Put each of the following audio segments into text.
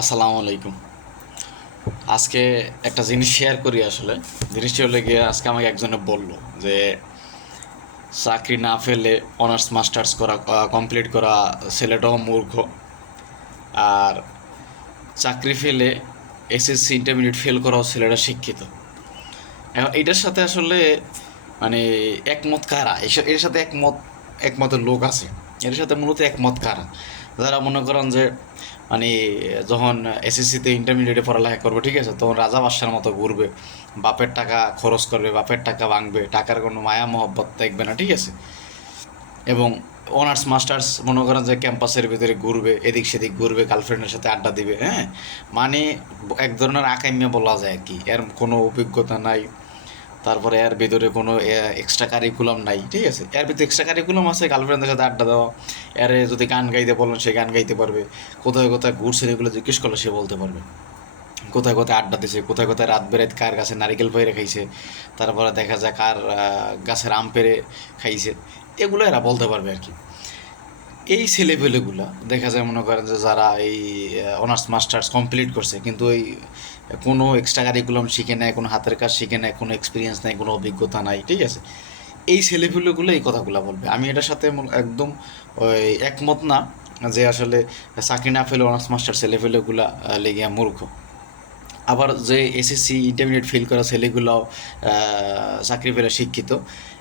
আসসালামু আলাইকুম। আজকে একটা জিনিস শেয়ার করি আসলে। জিনিসটি হলে গিয়ে আজকে আমাকে একজনে বলল যে, চাকরি না ফেলে অনার্স মাস্টার্স করা কমপ্লিট করা ছেলেটাও মূর্খ। আর চাকরি ফেলে এসএসসি ইন্টারমিডিয়েট ফেল করাও ছেলেটা শিক্ষিত। এখন এটার সাথে আসলে মানে একমত কারা? এর সাথে একমত, একমতের লোক আছে। এর সাথে মূলত একমত কারা? যারা মনে করেন যে মানে যখন এসএসসিতে ইন্টারমিডিয়েটে পড়ালেখা করবে, ঠিক আছে, তখন রাজা বাদশার মতো ঘুরবে, বাপের টাকা খরচ করবে, বাপের টাকা ভাঙবে, টাকার কোনো মায়া মহব্বত দেখবে না, ঠিক আছে? এবং অনার্স মাস্টার্স মনে করেন যে ক্যাম্পাসের ভিতরে ঘুরবে, এদিক সেদিক ঘুরবে গার্লফ্রেন্ডের সাথে আড্ডা দিবে হ্যাঁ? মানে এক ধরনের আকাইমিয়া বলা যায় আর কি, এর কোনো অভিজ্ঞতা নাই। তারপরে এর ভিতরে কোনো এক্সট্রা কারিকুলাম নাই, ঠিক আছে? এর ভিতরে এক্সট্রা কারিকুলাম আছে গার্লফ্রেন্ডের সাথে আড্ডা দেওয়া এর যদি গান গাইতে বলেন, সে গান গাইতে পারবে। কোথায় কোথায় ঘুরছে এগুলো জিজ্ঞেস করলে সে বলতে পারবে। কোথায় কোথায় আড্ডা দিছে, কোথায় কোথায় রাত বেরাত কার গাছে নারিকেল পেরে খাইছে, তারপরে দেখা যায় কার গাছের আম পেরে খাইছে, এগুলো এরা বলতে পারবে আর কি। এই ছেলেপেলেগুলা, দেখা যায় মনে করেন যে যারা এই অনার্স মাস্টার্স কমপ্লিট করছে, কিন্তু এই কোনো এক্সট্রা কারিকুলাম শিখে নেয়, কোনো হাতের কাজ শিখে নেয়, কোনো এক্সপিরিয়েন্স নাই কোনো অভিজ্ঞতা নাই, ঠিক আছে? এই ছেলেপেলেগুলো এই কথাগুলো বলবে। আমি এটার সাথে একদম একমত না যে আসলে চাকরি না ফেলে অনার্স মাস্টার ছেলেপেলেগুলা লেগিয়া মূর্খ। আবার যে এসএসসি ইন্টারমিডিয়েট ফেল করা ছেলেগুলো চাকরি পেলে শিক্ষিত।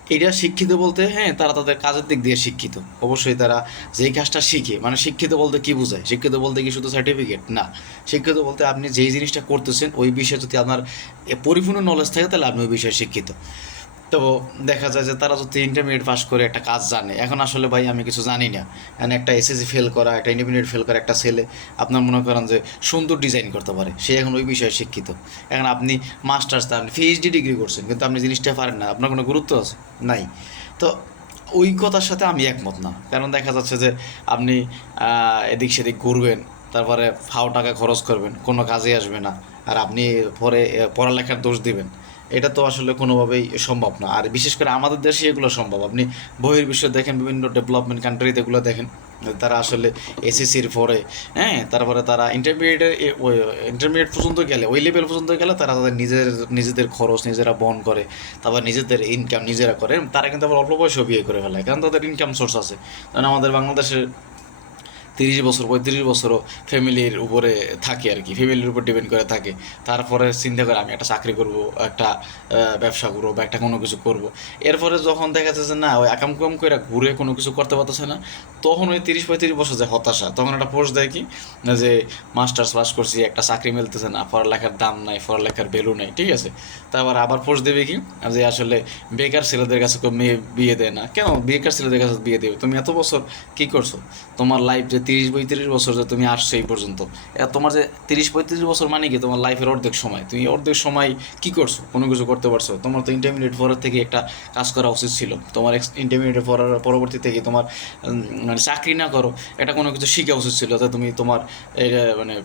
এটা শিক্ষিত বলতে হ্যাঁ তারা তাদের কাজের দিক দিয়ে শিক্ষিত। অবশ্যই তারা যেই কাজটা শিখে মানে শিক্ষিত বলতে কি বোঝায়? শিক্ষিত বলতে কি শুধু সার্টিফিকেট না। শিক্ষিত বলতে আপনি যেই জিনিসটা করতেছেন, ওই বিষয়ে যদি আপনার পরিপূর্ণ নলেজ থাকে, তাহলে আপনি ওই বিষয়ে শিক্ষিত। তো দেখা যায় যে তারা যদি ইন্টারমিডিয়েট পাস করে একটা কাজ জানে। এখন আসলে ভাই আমি কিছু জানি না। এখন একটা এসএসসি ফেল করা, একটা ইন্টারমিডিয়েট ফেল করা একটা ছেলে, আপনার মনে করেন যে সুন্দর ডিজাইন করতে পারে। সে এখন ওই বিষয়ে শিক্ষিত। এখন আপনি মাস্টার্স আপনি পিএইচডি ডিগ্রি করছেন, কিন্তু আপনি জিনিসটা পারেন না। আপনার কোনো গুরুত্ব আছে? নাই। তো ওই কথার সাথে আমি একমত না। কারণ দেখা যাচ্ছে যে আপনি এদিক সেদিক ঘুরবেন, তারপরে ফাও টাকা খরচ করবেন, কোনো কাজে আসবে না। আর আপনি পরে পড়ালেখার দোষ দিবেন। এটা তো আসলে কোনোভাবেই সম্ভব না। আর বিশেষ করে আমাদের দেশে এগুলো সম্ভব। আপনি বহির্বিশ্ব দেখেন বিভিন্ন ডেভেলপমেন্ট কান্ট্রিতে এগুলো দেখেন, তারা আসলে এসএসসির পরে হ্যাঁ তারপরে তারা ইন্টারমিডিয়েটে ইন্টারমিডিয়েট পর্যন্ত গেলে, ওই লেভেল পর্যন্ত গেলে তারা তাদের নিজের, নিজেদের খরচ নিজেরা বহন করে, তারপর নিজেদের ইনকাম নিজেরা করে, তারা কিন্তু আবার অল্প বয়সেও বিয়ে করে ফেলে, কারণ তাদের ইনকাম সোর্স আছে। কারণ আমাদের বাংলাদেশের তিরিশ বছর, পঁয়ত্রিশ বছরও ফ্যামিলির উপরে থাকে আর কি, ফ্যামিলির উপর ডিপেন্ড করে থাকে। তারপরে চিন্তা করে আমি একটা চাকরি করব, একটা ব্যবসা করব বা একটা কোনো কিছু করব। এরপরে যখন দেখা যাচ্ছে যে না, ওই আকাম কম করে ঘুরে কোনো কিছু করতে পারতেছে না, তখন ওই তিরিশ, পঁয়ত্রিশ বছর যে হতাশা, তখন একটা পোস্ট দেয় কি যে মাস্টার্স পাস করছি, একটা চাকরি মিলতেছে না, পড়ালেখার দাম নাই, পড়ালেখার ভ্যালু নাই, ঠিক আছে? তারপর আবার পোস্ট দেবে কি, যে আসলে বেকার ছেলেদের কাছে মেয়ে বিয়ে দেয় না। কেন? বেকার ছেলেদের কাছে বিয়ে দেবে। তুমি এত বছর কি করছ? তোমার লাইফ যে তিরিশ পঁয়ত্রিশ বছর যে তুমি আসছো এই পর্যন্ত। তোমার যে তিরিশ পঁয়ত্রিশ বছর মানে কি? তোমার লাইফের অর্ধেক সময়। তুমি অর্ধেক সময় কি করছ? কোনো কিছু করতে পারছ? তোমার তো ইন্টারমিডিয়েট পরের থেকে একটা কাজ করা উচিত ছিল। তোমার ইন্টারমিডিয়েট পড়ার পরবর্তী থেকে তোমার মানে চাকরি না করো, এটা কোনো কিছু শিখা উচিত ছিল যাতে তুমি তোমার মানে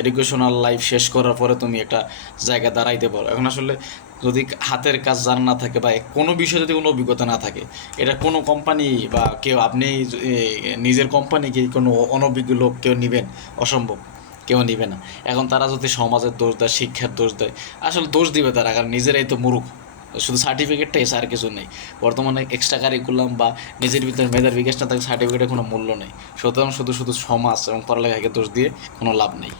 এডুকেশনাল লাইফ শেষ করার পরে তুমি একটা জায়গায় দাঁড়াইতে পারো। এখন আসলে যদি হাতের কাজ জানা না থাকে বা কোনো বিষয়ে যদি কোনো অভিজ্ঞতা না থাকে, এটা কোনো কোম্পানি বা কেউ আপনি নিজের কোম্পানিকে কোনো অনভিজ্ঞ লোক কেউ নেবেন, অসম্ভব, কেউ নিবে না। এখন তারা যদি সমাজের দোষ দেয়, শিক্ষার দোষ দেয়, আসলে দোষ দিবে তারা, কারণ নিজেরাই তো মুরুখ। শুধু সার্টিফিকেটটা এসে আর কিছু নেই। বর্তমানে এক্সট্রা কারিকুলাম বা নিজের ভিতরে মেধার বিকাশ না থাকে সার্টিফিকেটের কোনো মূল্য নেই। সুতরাং শুধু শুধু সমাজ এবং পড়ালেখাকে দোষ দিয়ে কোনো লাভ নেই।